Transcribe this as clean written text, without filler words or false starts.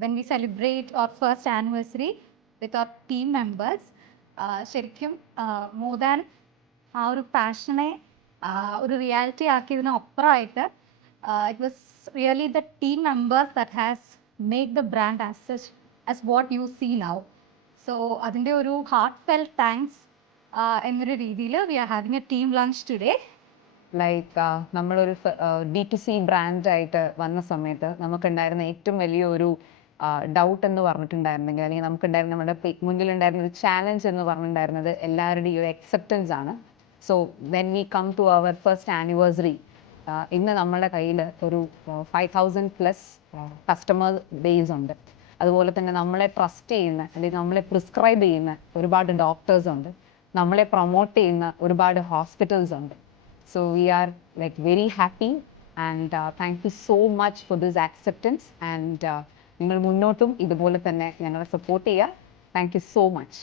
when we celebrate our first anniversary with our team members. ശരിക്കും more than ആ ഒരു പാഷനെ ഒരു റിയാലിറ്റി ആക്കിയതിനപ്പുറമായിട്ട് it was really the team members that has make the brand as such as what you see now. So അതിൻ്റെ ഒരു heartfelt thanks എന്നൊരു രീതിയിൽ we are having a team lunch today. Like നമ്മളൊരു D2C ബ്രാൻഡായിട്ട് വന്ന സമയത്ത് നമുക്കുണ്ടായിരുന്ന ഏറ്റവും വലിയൊരു doubt എന്ന് പറഞ്ഞിട്ടുണ്ടായിരുന്നെങ്കിൽ, അല്ലെങ്കിൽ നമുക്കുണ്ടായിരുന്ന നമ്മുടെ മുന്നിലുണ്ടായിരുന്ന ഒരു ചാലഞ്ച് എന്ന് പറഞ്ഞിട്ടുണ്ടായിരുന്നത് എല്ലാവരുടെയും ഒരു അക്സെപ്റ്റൻസ് ആണ്. So when we come to our first anniversary, ഇന്ന് നമ്മുടെ കയ്യിൽ ഒരു 5,000+ കസ്റ്റമർ ബേസ് ഉണ്ട്. അതുപോലെ തന്നെ നമ്മളെ ട്രസ്റ്റ് ചെയ്യുന്ന, അല്ലെങ്കിൽ നമ്മളെ പ്രിസ്ക്രൈബ് ചെയ്യുന്ന ഒരുപാട് ഡോക്ടേഴ്സ് ഉണ്ട്. നമ്മളെ പ്രൊമോട്ട് ചെയ്യുന്ന ഒരുപാട് ഹോസ്പിറ്റൽസ് ഉണ്ട്. So we are like very happy and thank you so much for this acceptance, and നിങ്ങൾ മുന്നോട്ടും ഇതുപോലെ തന്നെ ഞങ്ങളെ സപ്പോർട്ട് ചെയ്യുക. Thank you so much.